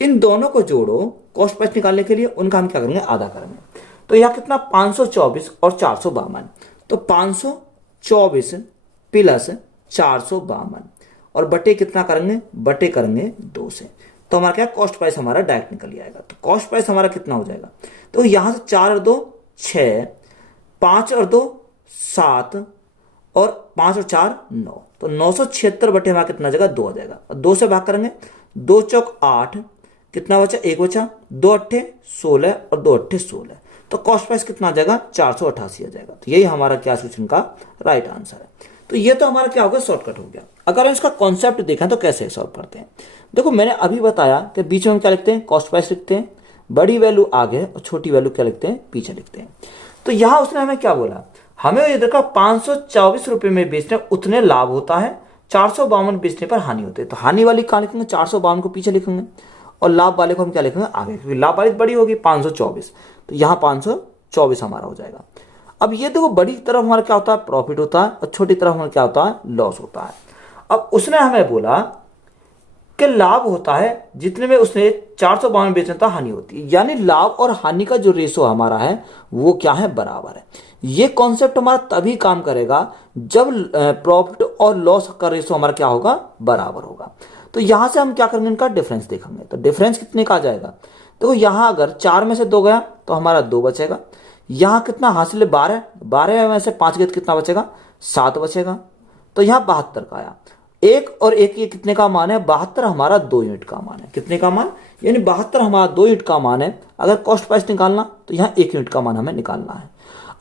इन दोनों को जोड़ो, कॉस्ट प्राइस निकालने के लिए उनका हम क्या करेंगे, आधा करेंगे। तो यहां कितना, 524 और 452, तो 524 प्लस 452 और बटे कितना करेंगे, बटे करेंगे 2 से। तो हमारा क्या, कॉस्ट प्राइस हमारा डायरेक्ट निकल आएगा। तो कॉस्ट प्राइस हमारा कितना हो जाएगा, तो यहां से 4 और 2 6, 5 और 2 7 और 5 और 4 9, तो 976 बटे हमारा कितना जगह 2 आ जाएगा। 2 से भाग करेंगे, 2 चौक 8, कितना बचा 1 बचा, 2 अट्ठे 16 और 2 अट्ठे 16, तो कॉस्ट प्राइस कितना आ जाएगा 488 आ जाएगा। तो यही हमारा क्या क्वेश्चन का राइट आंसर है। तो ये तो हमारा क्या होगा शॉर्टकट हो गया। अगर हम इसका कॉन्सेप्ट देखें तो कैसे सॉल्व करते हैं, देखो मैंने अभी बताया कि बीच में हम क्या लिखते हैं कॉस्ट प्राइस लिखते हैं, बड़ी वैल्यू आगे और छोटी वैल्यू क्या लिखते हैं पीछे लिखते हैं। तो यहां उसने हमें क्या बोला, हमें ये देखा 524 रुपए में बेचने उतने लाभ होता है, 452 बेचने पर हानि होती है। तो हानि वाली कहां लिखेंगे 452 को पीछे लिखेंगे और लाभ वाले को हम क्या लिखेंगे आगे, क्योंकि लाभ वाली बड़ी होगी 524, तो यहां 524 हमारा हो जाएगा। अब ये देखो बड़ी तरफ हमारा क्या होता है प्रॉफिट होता है और छोटी तरफ हमारा क्या होता है लॉस होता है। अब उसने हमें बोला कि लाभ होता है जितने में उसने 452 बेचना था हानि होती है, यानी लाभ और हानि का जो रेशो हमारा है वो क्या है बराबर है। ये कॉन्सेप्ट हमारा तभी काम करेगा जब प्रॉफिट और लॉस का रेशो हमारा क्या होगा बराबर होगा। तो यहां से हम क्या करेंगे इनका डिफरेंस देखेंगे, तो डिफरेंस कितने का आ जाएगा, देखो यहां अगर 4 में से 2 गया तो हमारा 2 बचेगा, यहां कितना हासिल है 12, 12 में से 5 गए तो कितना बचेगा 7 बचेगा, तो यहां 72 का आया। 1 और 1 ये कितने का मान है 72, हमारा 2 यूनिट का मान है, कितने का मान यानी 72 हमारा 2 यूनिट का मान है। अगर कॉस्ट प्राइस निकालना तो यहाँ 1 यूनिट का मान हमें निकालना है।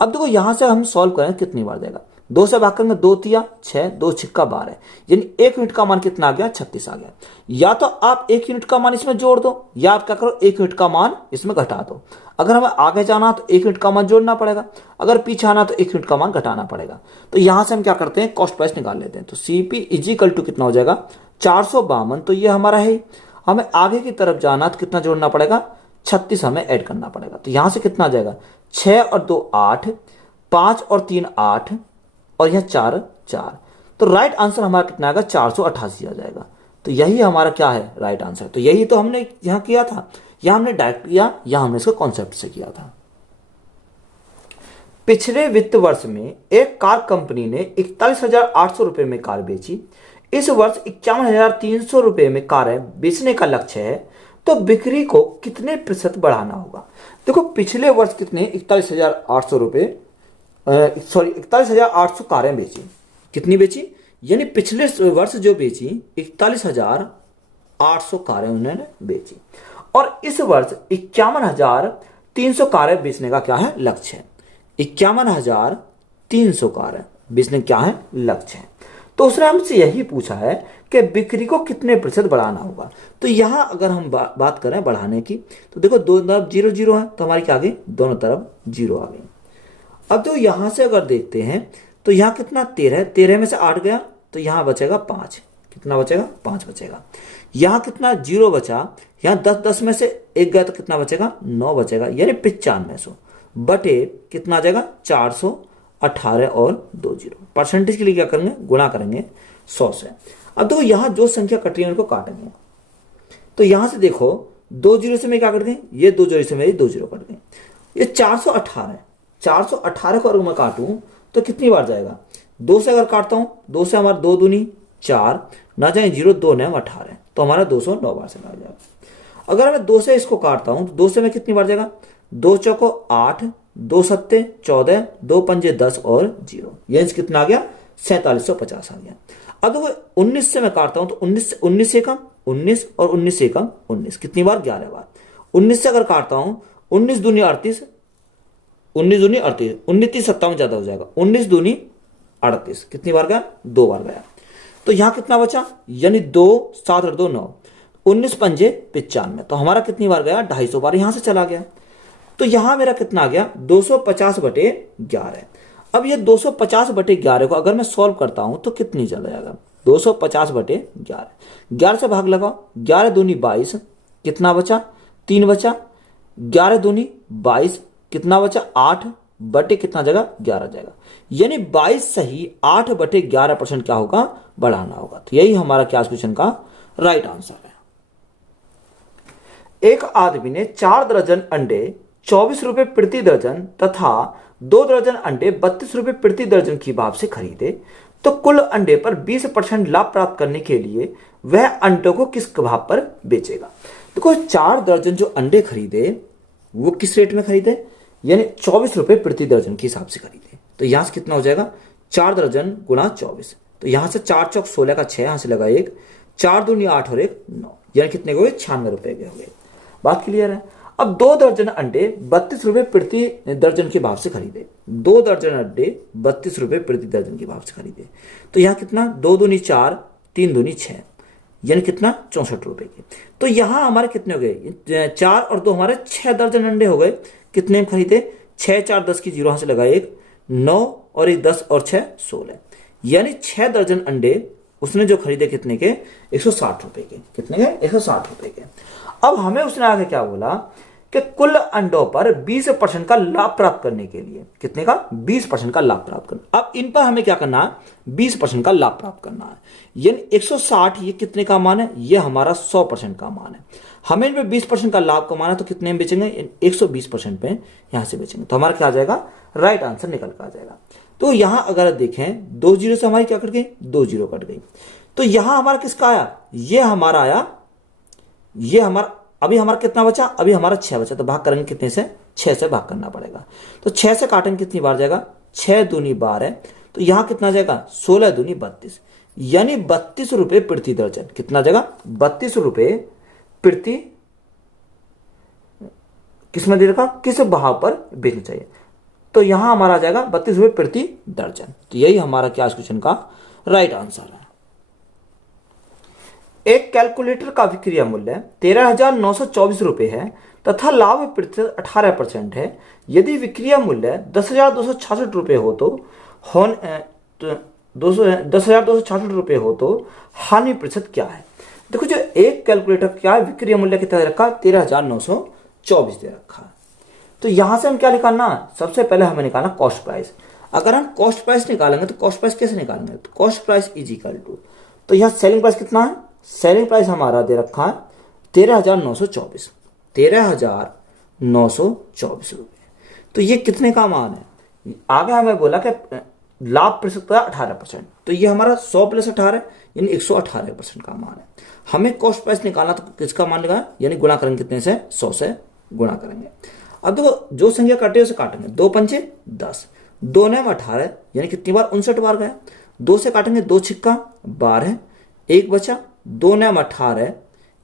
अब देखो यहां से हम सॉल्व करें कितनी बार जाएगा, 2 से भाग करेंगे 2 तिया 6, 2 छिक्का 12, यानी 1 यूनिट का मान कितना आ गया 36 आ गया। या तो आप 1 यूनिट का मान इसमें जोड़ दो या आप क्या करो 1 यूनिट का मान इसमें घटा दो। अगर हमें आगे जाना तो 1 यूनिट का मान जोड़ना पड़ेगा, अगर पीछे आना तो 1 यूनिट का मान घटाना पड़ेगा। तो यहां से हम क्या करते हैं कॉस्ट प्राइस निकाल लेते हैं। तो सीपी इजिकल टू कितना हो जाएगा 452, तो ये हमारा है। हमें आगे की तरफ जाना तो कितना जोड़ना पड़ेगा 36 हमें ऐड करना पड़ेगा। तो यहां से कितना आ जाएगा 6 और 2 8, 5 और 3 8 और यह 4 4, तो राइट आंसर हमारा कितना आएगा 488 आ जाएगा। तो यही हमारा क्या है राइट आंसर। तो यही तो हमने यहां किया था, यहां हमने डायरेक्ट किया, यहां हमने इसको कॉन्सेप्ट से किया था। पिछले वित्त वर्ष में एक कार कंपनी ने 41,800 रुपए में कार बेची, इस वर्ष 51,300 रुपए में कारें बेचने का लक्ष्य है, तो बिक्री को कितने प्रतिशत बढ़ाना होगा। देखो पिछले वर्ष कितने 41,800 रुपए 41,800 कारें बेची, कितनी बेची यानी पिछले वर्ष जो बेची 41,800 कारें उन्होंने बेची, और इस वर्ष 51,300 कारें बेचने का क्या है लक्ष्य है। 51,300 कारें बेचने क्या है लक्ष्य है। तो उसने हमसे यही पूछा है कि बिक्री को कितने प्रतिशत बढ़ाना होगा। तो यहां अगर हम बात करें बढ़ाने की, तो देखो दोनों तरफ 0 0 है, तो हमारी क्या आ गई दोनों तरफ 0 आ गई। अब तो यहां से अगर देखते हैं तो यहां कितना 13, 13 में से 8 गया तो यहां बचेगा 5, कितना बचेगा 5 बचेगा। यहां कितना 0 बचा, यहां 10 10 में से 1 गया तो कितना बचेगा 9 बचेगा, यानी 9500 बटे कितना आ जाएगा 418 और 2 0। परसेंटेज के लिए क्या करेंगे गुणा करेंगे 100 से। अब देखो यहां जो संख्या कट रही है उनको काटेंगे, तो यहां से देखो 2 0 से मैं क्या कट गई, ये 2 0 से मेरी 2 0 कट गई। ये 418 418 को अगर मैं काटूं तो कितनी बार जाएगा 2 से अगर काटता हूं 2 से हमारा 2 दूनी 4 ना जाए 0 2 ने 18, तो हमारा 209 बार से काट जाएगा। अगर मैं 2 से इसको काटता हूं तो 2 से मैं कितनी बार जाएगा 2 चौको 8, 2 सत्ते 14, 2 पंजे 10 और 0, ये कितना आ गया 4750 आ गया। अब देखो 19 से मैं काटता हूं तो 19 से कम 19 और 19 से कम 19, कितनी बार 11 बार। 19 से अगर काटता हूं 19 दूनी 38, 19 दूनी 38, 19 30 57 ज्यादा हो जाएगा, 19 दूनी 38, कितनी बार गया 2 बार गया। तो यहां कितना बचा यानी 2 7 और 2 9, 19 पंजे 95, तो हमारा कितनी बार गया 250 बार यहां से चला गया। तो यहां मेरा कितना आ गया 250 बटे 11। अब ये 250 बटे 11 को अगर मैं सॉल्व करता हूं तो कितनी चला जाएगा 250 बटे 11, 11 से भाग लगाओ, 11 दूनी 22, कितना बचा 3 बचा, 11 दूनी 22, कितना बचा 8 बटे कितना जाएगा 11 जाएगा, यानी 22 सही 8 बटे 11% क्या होगा बढ़ाना होगा। तो यही हमारा क्या क्वेश्चन का राइट आंसर है। एक आदमी ने 4 दर्जन अंडे 24 रुपए प्रति दर्जन तथा 2 दर्जन अंडे 32 रुपए प्रति दर्जन की भाव से खरीदे, तो कुल अंडे पर 20% लाभ प्राप्त करने के लिए वह अंडों को किस भाव पर बेचेगा। देखो 4 दर्जन जो अंडे खरीदे वो किस रेट में खरीदे यानी 24 रुपए प्रति दर्जन के हिसाब से खरीदे, तो यहां से कितना हो जाएगा 4 दर्जन गुणा 24, तो यहां से 4 चौक 16 का 6, यहां से लगा 1, 4 दूनी 8 और 1 9, यानी कितने हो गए 96 रुपए के हो गए। बात क्लियर है। अब 2 दर्जन अंडे 32 रुपए प्रति दर्जन के भाव से खरीदे। 2 दर्जन अंडे 32 रुपए प्रति दर्जन के भाव से खरीदे, तो यहाँ कितना 2 दूनी 4, 3 दूनी 6, यानी कितना 64 रुपए के। तो यहां हमारे कितने हो गए 4 और 2 हमारे 6 दर्जन अंडे हो गए। कितने में खरीदे 6 4 10 की 0 से लगा 1 9 और 1 10 और 6 16, यानी 6 दर्जन अंडे उसने जो खरीदे कितने के 160 रुपए के। कितने के 160 रुपए के। अब हमें उसने आगे क्या बोला कि कुल अंडों पर 20% का लाभ प्राप्त करने के लिए कितने का 20% का लाभ प्राप्त करना। अब इन पर हमें क्या करना है 20% का लाभ प्राप्त करना है, यानी 160 ये कितने का मान है, ये हमारा 100% का मान है। हमें इन पे 20% का लाभ कमाना है, तो कितने में बेचेंगे 120% पे यहां से बेचेंगे, तो हमारा क्या आ जाएगा राइट आंसर निकल कर आ जाएगा। तो यहां अगर देखें 2 जीरो से हमारी क्या कट गई 2 जीरो कट गई, तो यहां हमारा किसका आया ये हमारा आया, ये हमारा अभी हमारा कितना बचा, अभी हमारा 6 बचा, तो भाग करेंगे कितने से 6 से भाग करना पड़ेगा। तो 6 से काटेंगे कितनी बार जाएगा 6 दूनी 12, तो यहां कितना जाएगा 16 दूनी 32, यानी 32 रुपए प्रति दर्जन। कितना जाएगा 32 रुपए प्रति किसमें दे रखा किस भाव पर बेचना चाहिए, तो यहां हमारा आ जाएगा 32 रुपए प्रति दर्जन। तो यही हमारा क्या क्वेश्चन का राइट आंसर है। एक कैलकुलेटर का विक्रय मूल्य 13,924 रुपए है तथा लाभ प्रतिशत 18% है। यदि विक्रय मूल्य 10,266 रुपए हो तो 10,266 रुपए हो तो हानि प्रतिशत क्या है। देखो जो एक कैलकुलेटर क्या है विक्रय मूल्य कितना दे रखा 13,924 दे रखा है, तो यहां से हम क्या निकालना सबसे पहले हमें निकालना कॉस्ट प्राइस। अगर हम कॉस्ट प्राइस निकालेंगे तो कॉस्ट प्राइस कैसे निकालेंगे, तो cost price is equal to, तो यहां सेलिंग प्राइस कितना है, सेलिंग प्राइस हमारा दे रखा है 13,924 13,924 रुपए, तो ये कितने का मान है। आगे हमें बोला कि लाभ प्रतिशत का 18%, तो ये हमारा 100 प्लस 18 यानी 118% का मान है। हमें कॉस्ट प्राइस निकालना तो किसका मान लगा यानी गुणा करेंगे कितने से 100 से गुणा करेंगे। अब देखो जो संख्या काटे उसे काटेंगे 2 पंचे 10, 2 9 18 यानी कितनी बार 59 बार गया। 2 से काटेंगे 2 छिक्का 12, 1 बचा 2 9 18,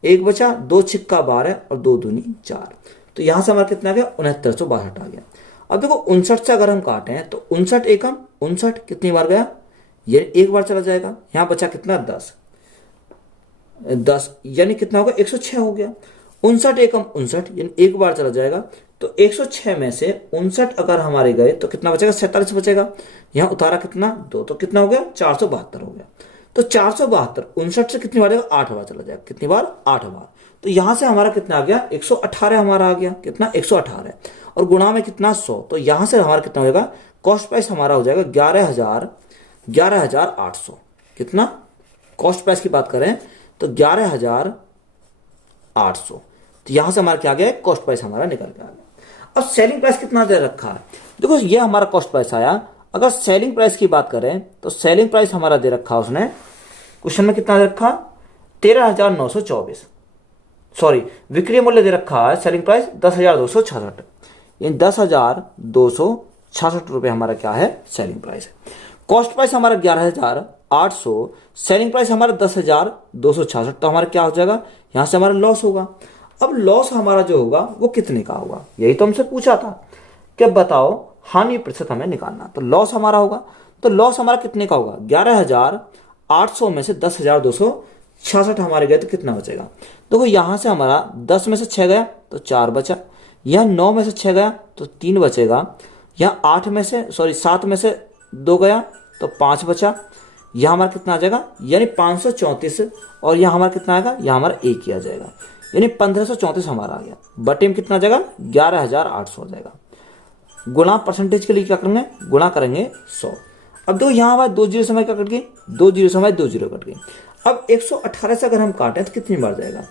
1 बचा 2 छिक्का 12 और 2 दूनी 4, तो यहां से हमारा कितना आ गया 6962 आ गया। अब देखो 59 से अगर हम काटे हैं तो 59 एकम 59 कितनी बार गया ये एक बार चला जाएगा, यहां बचा कितना 10 यानी कितना होगा 106 हो गया। 59 एकम 59 यानी एक बार चला जाएगा, तो 106 में से 59 अगर हमारे गए तो कितना बचेगा 47 बचेगा, यहां उतारा कितना 2, तो कितना हो गया 472 हो गया। तो 472 59 से कितनी बार 8 बार चला जाएगा, कितनी बार 8 बार, तो यहां से हमारा कितना आ गया 118 हमारा आ गया, कितना 118 और गुणा में कितना 100, तो यहां से हमारा कितना होगा कॉस्ट प्राइस हमारा हो जाएगा 11,800। कितना कॉस्ट प्राइस की बात करें तो 11,800, तो यहां से हमारा क्या आ गया कॉस्ट प्राइस हमारा निकल के आ गया। अब सेलिंग प्राइस कितना दे रखा है, देखो ये हमारा कॉस्ट प्राइस आया। अगर सेलिंग प्राइस की बात करें तो सेलिंग प्राइस हमारा दे रखा उसने क्वेश्चन में कितना दे रखा 13,924, सॉरी विक्रय मूल्य दे रखा है सेलिंग प्राइस 10,266, यानी 10,266 रुपए हमारा क्या है सेलिंग प्राइस है। कॉस्ट प्राइस हमारा 11,800, सेलिंग प्राइस हमारा 10,266, तो हमारा क्या हो जाएगा यहां से हमारा लॉस होगा। अब लॉस हमारा जो होगा वो कितने का होगा, यही तो हमसे पूछा था कि बताओ हानि प्रतिशत हमें निकालना, तो लॉस हमारा होगा, तो लॉस हमारा कितने का होगा 11,800 में से 10,266 हमारे गए तो कितना बचेगा। देखो यहां से हमारा 10 में से 6 गया तो 4 बचा, यहां 9 में से 6 गया तो 3 बचेगा, यहां 8 में से 7 में से 2 गया तो 5 बचा, यहां हमारा कितना आ जाएगा यानी 534, और यहां हमारा कितना आएगा यहां हमारा 1 ही आ जाएगा, यानी 1534 हमारा आ गया। बटे में कितना आ जाएगा 11,800 हो जाएगा। गुणा परसेंटेज के लिए क्या करेंगे गुणा करेंगे 100। अब देखो यहाँ हमारे 2 जीरो समय क्या कट गई 2 जीरो समय 2 जीरो कट गई। अब 118 से अगर हम काटें तो कितनी बार जाएगा,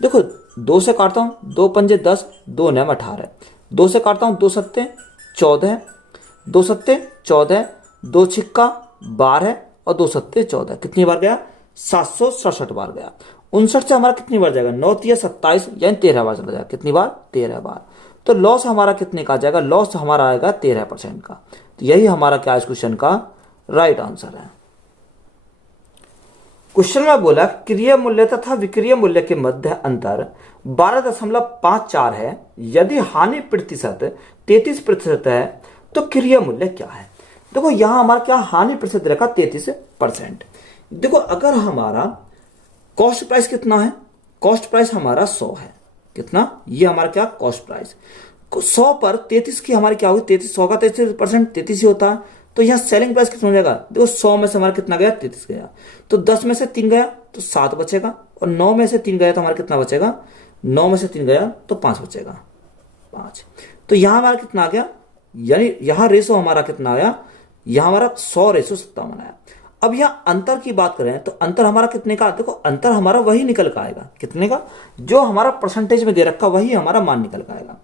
देखो 2 से काटता हूँ 2 पंजे 10, 2 9 18, 2 से काटता हूँ 2 सत्ते 14, 2 सत्ते 14, 2 छिक्का 12 और 2 सत्ते 14, कितनी बार गया 767 बार गया। 59 से हमारा कितनी बार जाएगा 9 3 27 यानी 13 बार चला जाएगा, कितनी बार 13 बार। तो लॉस हमारा कितने का आ जाएगा, लॉस हमारा आएगा 13% का। तो यही हमारा क्या इस क्वेश्चन का राइट आंसर है। क्वेश्चन में बोला क्रिया मूल्य तथा विक्रय मूल्य के मध्य अंतर 12.54 है। यदि हानि प्रतिशत 33% है तो क्रिया मूल्य क्या है। देखो यहां हमारा क्या हानि प्रतिशत रखा 33%। देखो अगर हमारा कॉस्ट प्राइस कितना है, कॉस्ट प्राइस हमारा 100 है। कितना, ये हमारा क्या कॉस्ट प्राइस 100 पर 33 की हमारी क्या होगी 33, 100 का 33% 33 ही होता है। तो यहाँ सेलिंग प्राइस कितना हो जाएगा, देखो 100 में से हमारा कितना गया 33 गया, तो 10 में से 3 गया तो 7 बचेगा, और 9 में से 3 गया तो हमारा कितना बचेगा, 9 में से 3 गया तो 5 बचेगा, 5। तो यहाँ हमारा कितना आ गया, यानी यहाँ रेशो हमारा कितना आया, यहाँ हमारा 100:57 आया। अब यहाँ अंतर की बात करें तो अंतर हमारा कितने का, देखो अंतर हमारा वही निकल कर आएगा, कितने का, जो हमारा परसेंटेज में दे रखा वही हमारा मान निकल कर आएगा।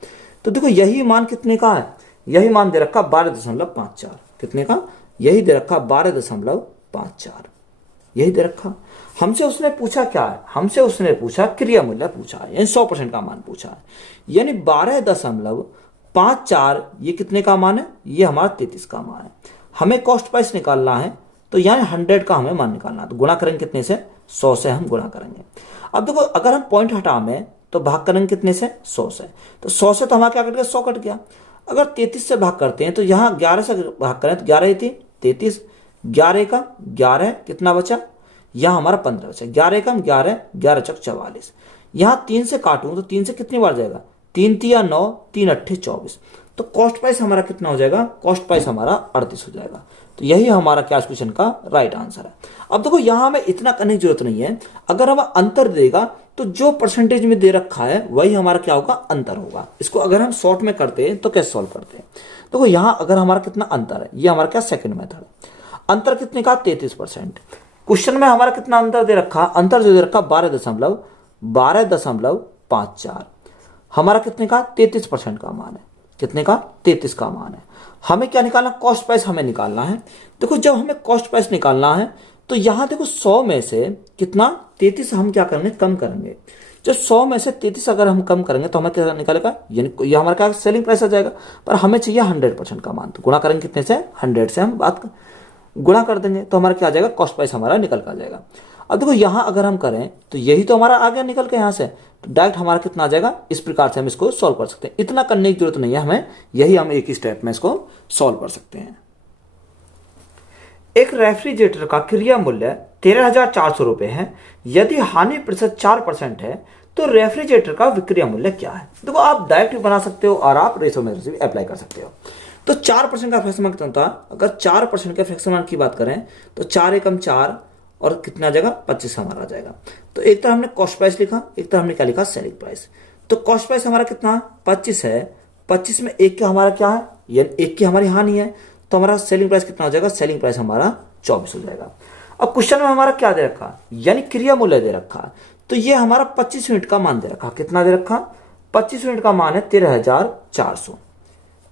तो देखो यही मान कितने का है, यही मान दे रखा 12.54, कितने का, यही दे रखा 12.54, यही दे रखा। हमसे उसने पूछा क्या है, हमसे उसने पूछा क्रिया मूल्य पूछा है, यानी 100% का मान पूछा है, यानी 12.54 ये कितने का मान है, ये हमारा 33 का मान है। हमें कॉस्ट प्राइस निकालना है तो यानी 100 का हमें मान निकालना है, तो गुणा करेंगे कितने से, 100 से हम गुणा करेंगे। अब देखो अगर हम पॉइंट हटाएं तो भाग करेंगे कितने से, 100 से, तो 100 से तो हमारा क्या कट गया, 100 कट गया। अगर 33 से भाग करते हैं तो यहाँ 11 से भाग करें तो 11 थी 33, 11 का 11 कितना बचा, यहाँ हमारा 15 बचा, 11 कम 11, 11 चौक 44। यहाँ 3 से काटूं तो 3 से कितनी बार जाएगा, 3 तिया 9, 3 अट्ठे 24, तो कॉस्ट प्राइस हमारा कितना हो जाएगा, कॉस्ट प्राइस हमारा 38 हो जाएगा। तो यही हमारा क्या क्वेश्चन का राइट आंसर है। अब देखो यहाँ हमें इतना करने की जरूरत नहीं है, अगर हम अंतर देगा तो जो परसेंटेज में दे रखा है वही हमारा क्या होगा, अंतर होगा। इसको अगर हम शॉर्ट में करते हैं तो कैसे सॉल्व करते हैं, देखो यहाँ अगर हमारा कितना अंतर है, ये हमारा क्या सेकंड मेथड, अंतर कितने का 33%। क्वेश्चन में हमारा कितना अंतर दे रखा, अंतर जो दे रखा 12.54, हमारा कितने का 33% का मान है, कितने का 33 का मान है। हमें क्या निकालना, कॉस्ट प्राइस हमें निकालना है। देखो जब हमें कॉस्ट प्राइस निकालना है तो यहां देखो 100 में से कितना 33 हम क्या करेंगे, कम करेंगे। जब 100 में से 33 अगर हम कम करेंगे तो हमें क्या निकालेगा, यानी ये हमारा क्या सेलिंग प्राइस आ जाएगा, पर हमें चाहिए 100% का मान, तो गुणा करेंगे कितने से, 100 से हम बात गुणा कर देंगे तो हमारा क्या आ जाएगा, कॉस्ट प्राइस हमारा निकल कर आ जाएगा। अब देखो यहां अगर हम करें तो यही तो हमारा आ गया निकल के, यहां से तो डायरेक्ट हमारा कितना आ जाएगा, इस प्रकार से हम इसको सॉल्व कर सकते हैं। इतना करने की जरूरत नहीं है हमें, यही हम एक ही स्टेप में इसको सॉल्व कर सकते हैं। एक रेफ्रिजरेटर का क्रिया मूल्य 13,400 रुपए है। यदि हानि प्रतिशत 4% है तो रेफ्रिजरेटर का विक्रय मूल्य क्या है। देखो आप डायरेक्ट बना सकते हो और आप रेशो मेथड से भी अप्लाई कर सकते हो। तो 4% का फ्रैक्शन मान कितना होता है, अगर 4% के फ्रैक्शन मान की बात करें तो 4 एकम 4 और कितना आ जाएगा 25 हमारा आ जाएगा। तो एक तरह हमने कॉस्ट प्राइस लिखा, एक तरह हमने क्या लिखा, सेलिंग प्राइस। तो कॉस्ट प्राइस हमारा कितना 25 है, 25 में एक का हमारा क्या है, यानी एक की हमारी हानि है, तो हमारा सेलिंग प्राइस कितना हो जाएगा, सेलिंग प्राइस हमारा 24 हो जाएगा। अब क्वेश्चन में हमारा क्या दे रखा, यानी क्रिया मूल्य दे रखा, तो ये हमारा 25 यूनिट का मान दे रखा, कितना दे रखा 25 यूनिट का मान है 13,400,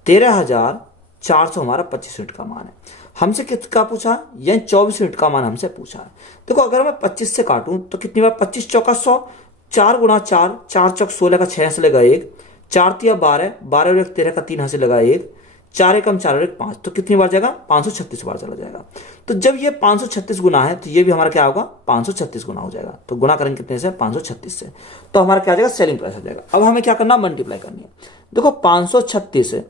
13,400 हमारा 25 यूनिट का मान है। हमसे कितना पूछा, यानी 24 यूनिट का मान हमसे पूछा है। देखो अगर मैं 25 से काटूं तो कितनी बार 25 चौका 100, 4 गुणा 4, 4 चौक 16 का 6 से लगा 1, 4 तिया 12, 12 और 1 13 का 3 से लगा 1, 4 एकम 4 और 1 5, तो कितनी बार जाएगा 536 बार चला जाएगा। तो जब ये 536 गुना है तो ये भी हमारा क्या होगा 536 गुना हो जाएगा। तो गुना करेंगे कितने से, 536 से, तो हमारा क्या आ जाएगा, सेलिंग प्राइस आ जाएगा। अब हमें क्या करना, मल्टीप्लाई करनी है। देखो 536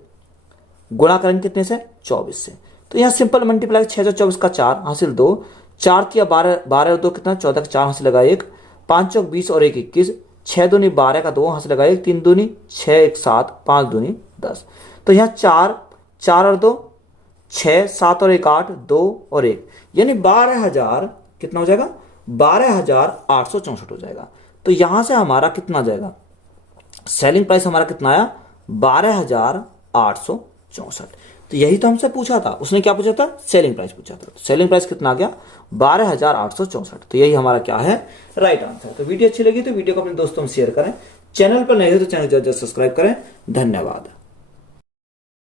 गुणा करेंगे कितने से, 24 से, तो यहाँ सिंपल मल्टीप्लाई, 6 24 का 4 हासिल 2, 4 तिया 12, 12 और 2 कितना 14 का 4 हासिल लगा 1, 5 चौक 20 और 1 21, 6 दूनी 12 का 2 हासिल लगा 1, 3 दूनी 6 1 7, 5 दूनी 10, तो यहाँ 4 4 और 2 6, 7 और 1 8, 2 और 1, यानी 12,000 कितना हो जाएगा, 12,864 हो जाएगा। तो यहां से हमारा कितना जाएगा, सेलिंग प्राइस हमारा कितना आया 12,864। तो यही तो हमसे पूछा था, उसने क्या पूछा था, सेलिंग प्राइस पूछा था। तो सेलिंग प्राइस कितना आ गया 12,864। तो यही हमारा क्या है, राइट आंसर। तो वीडियो अच्छी लगी तो वीडियो को अपने दोस्तों में शेयर करें, चैनल पर नए हो तो चैनल जरूर सब्सक्राइब करें। धन्यवाद।